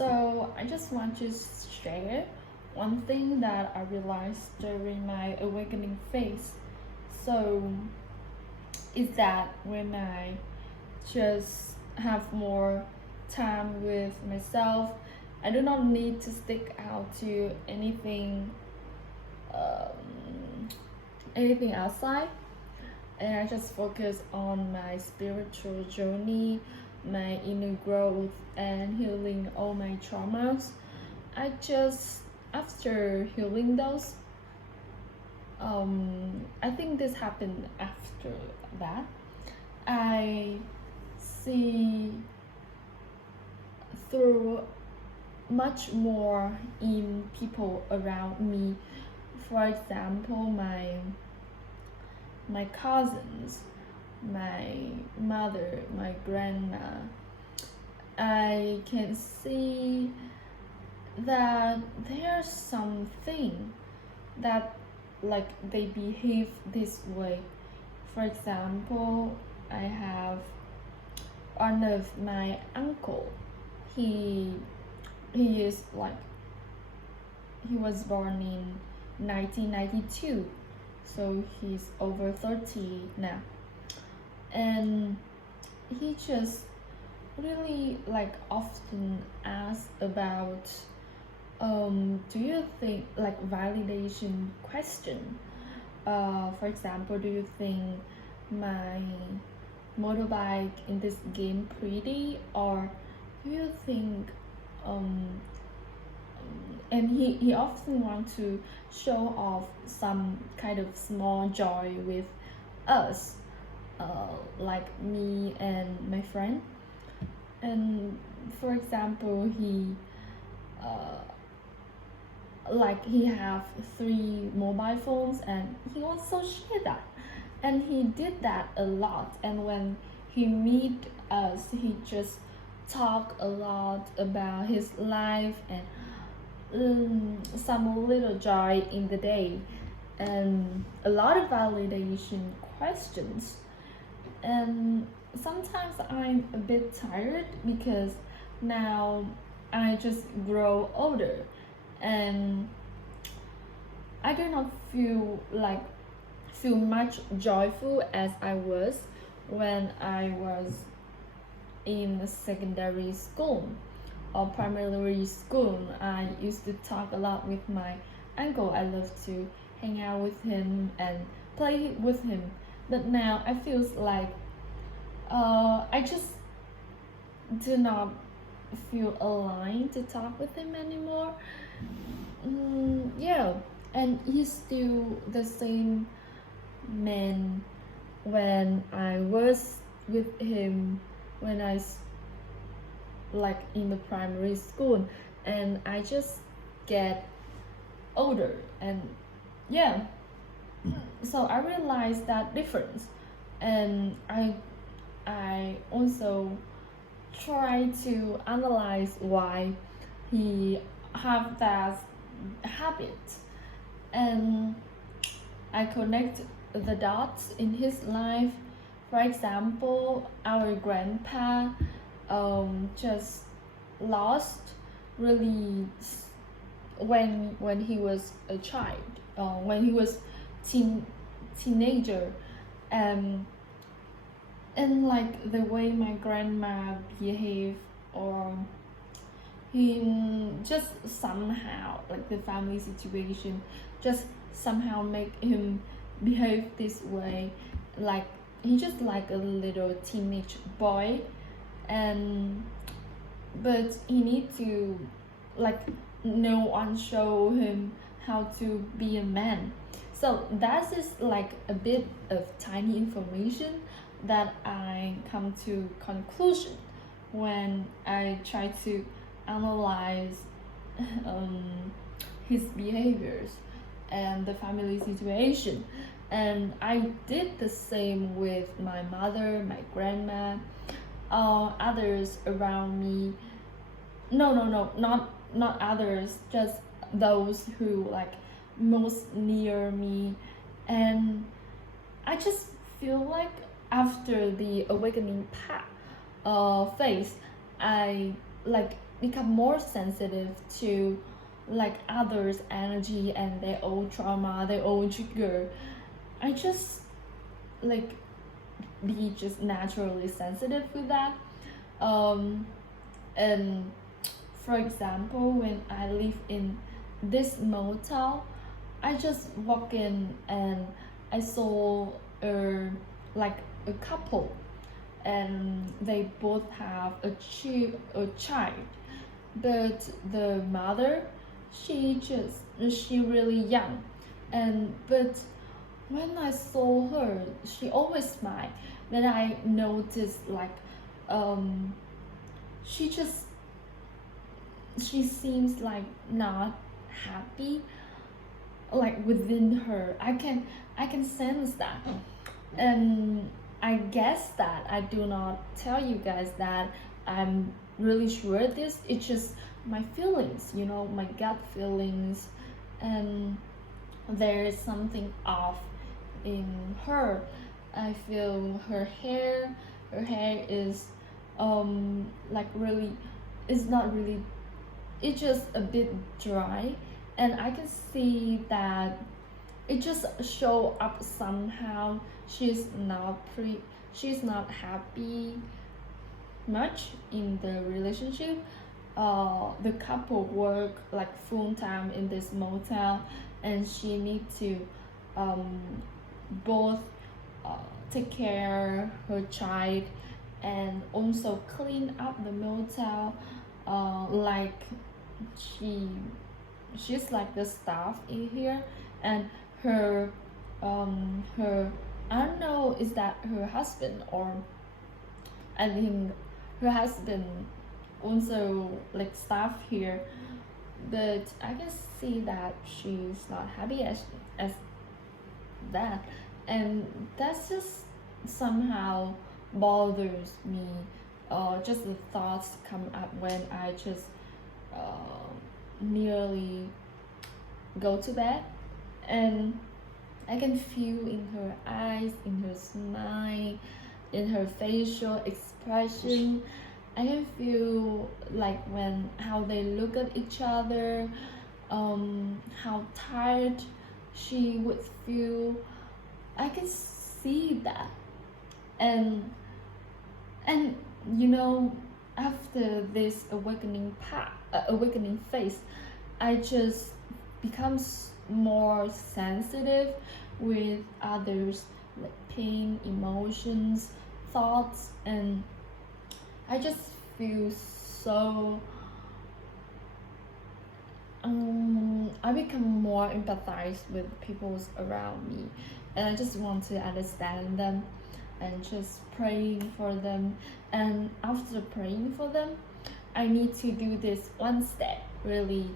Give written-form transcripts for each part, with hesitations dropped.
So I just want to share one thing that I realized during my awakening phase. So is that when I just have more time with myself, I do not need to stick out to um, anything outside, and I just focus on my spiritual journey, my inner growth, and healing all my traumas. I just, after healing those, I think this happened after that. I see through much more in people around me. For example, my cousins, my mother, my grandma. I can see that there's something that like they behave this way. For example, I have one of my uncle. He he is like he was born in 1992, so he's over 30 now, and he just really like often asks about do you think like validation question, for example, do you think my motorbike in this game pretty, or do you think um and he often wants to show off some kind of small joy with us, like me and my friend. And for example, uh, he have three mobile phones and he also share that, and he did that a lot. And when he meet us, he just talk a lot about his life and some little joy in the day, and a lot of validation questions. And sometimes I'm a bit tired because now I just grow older, and I do not feel much joyful as I was when I was in secondary school or primary school. I used to talk a lot with my uncle. I love to hang out with him and play with him. But now I feel like I just do not feel aligned to talk with him anymore. Yeah, and he's still the same man when I was with him when like in the primary school, and I just get older, and yeah, so I realized that difference, and I also try to analyze why he have that habit, and I connect the dots in his life. For example, our grandpa just lost really when he was a child, when he was teenager, um, and like the way my grandma behaved, or he just somehow like the family situation just somehow make him behave this way, like he just like a little teenage boy. And but he need to like no one show him how to be a man. So that is like a bit of tiny information that I come to conclusion when I try to analyze um, his behaviors and the family situation. And I did the same with my mother, my grandma, others around me. No, not others, just those who like most near me. And I just feel like after the awakening phase, I like become more sensitive to like others' energy and their own trauma, their own trigger. I just like be just naturally sensitive with that. Um, and for example, when I live in this motel, I just walk in and I saw a like a couple, and they both have a child, but the mother, she really young, and but when I saw her, she always smiled. Then I noticed like um she just she seems like not happy, like within her. I can sense that. And I guess that I do not tell you guys that I'm really sure this. It's just my feelings, my gut feelings. And there is something off in her. I feel her hair is like really, it's not really, it's just a bit dry, and I can see that it just show up somehow. She's not happy much in the relationship. The couple work like full time in this motel, and she need to um, both uh, take care her child and also clean up the motel. Like she she's like the staff in here, and her I don't know, is that her husband, or I think her husband also like staff here, but I can see that she's not happy as that, and that's just somehow bothers me. Just the thoughts come up when I just uh, nearly go to bed, and I can feel in her eyes, in her smile, in her facial expression. I can feel like when how they look at each other, how tired she would feel. I can see that, and and after this awakening phase, I just becomes more sensitive with others, like pain, emotions, thoughts, and I just feel so I become more empathized with people around me, and I just want to understand them and just praying for them. And after praying for them, I need to do this one step. Really,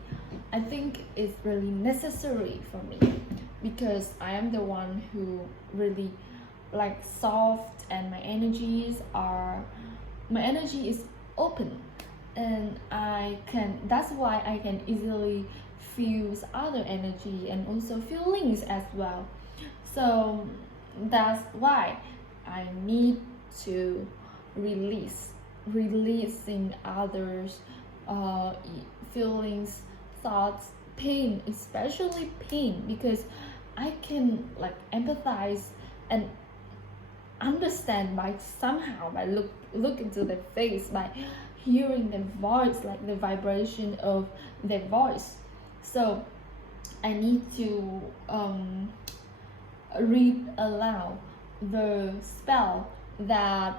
I think it's really necessary for me, because I am the one who really like soft, and my energy is open, and that's why I can easily feel other energy and also feelings as well. So that's why I need to releasing others feelings, thoughts, pain, especially pain, because I can like empathize and understand by somehow by look into their face, by hearing their voice, like the vibration of their voice. So I need to read aloud the spell that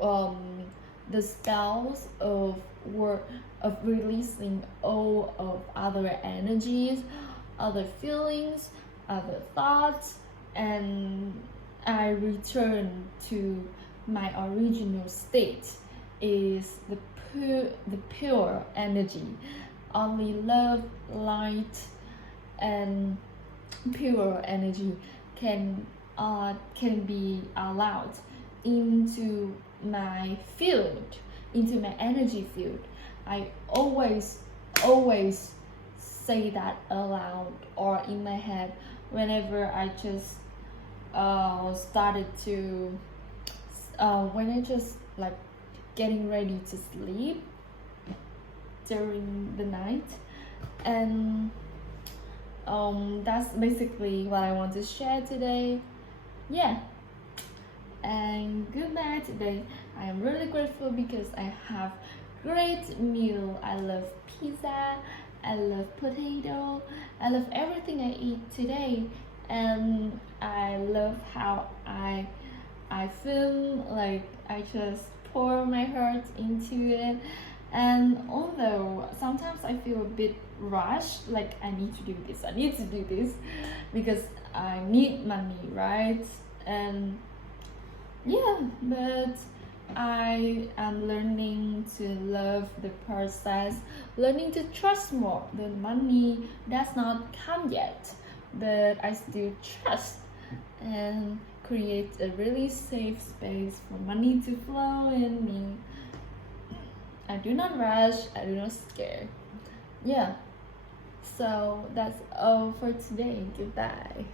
um, the spells of releasing all of other energies, other feelings, other thoughts, and I return to my original state, is the pure energy. Only love, light, and pure energy can be allowed into my field, into my energy field. I always say that aloud or in my head whenever I just started to when I just like getting ready to sleep, during the night. And that's basically what I want to share today. Yeah, and good night today. I am really grateful because I have great meal. I love pizza, I love potato, I love everything I eat today, and I love how I feel like I just pour my heart into it. And although sometimes I feel a bit rushed, like I need to do this, I need to do this because I need money, right? And yeah, but I am learning to love the process, learning to trust more. The money does not come yet, but I still trust and create a really safe space for money to flow in me. I do not rush, I do not scare. Yeah, so that's all for today. Goodbye.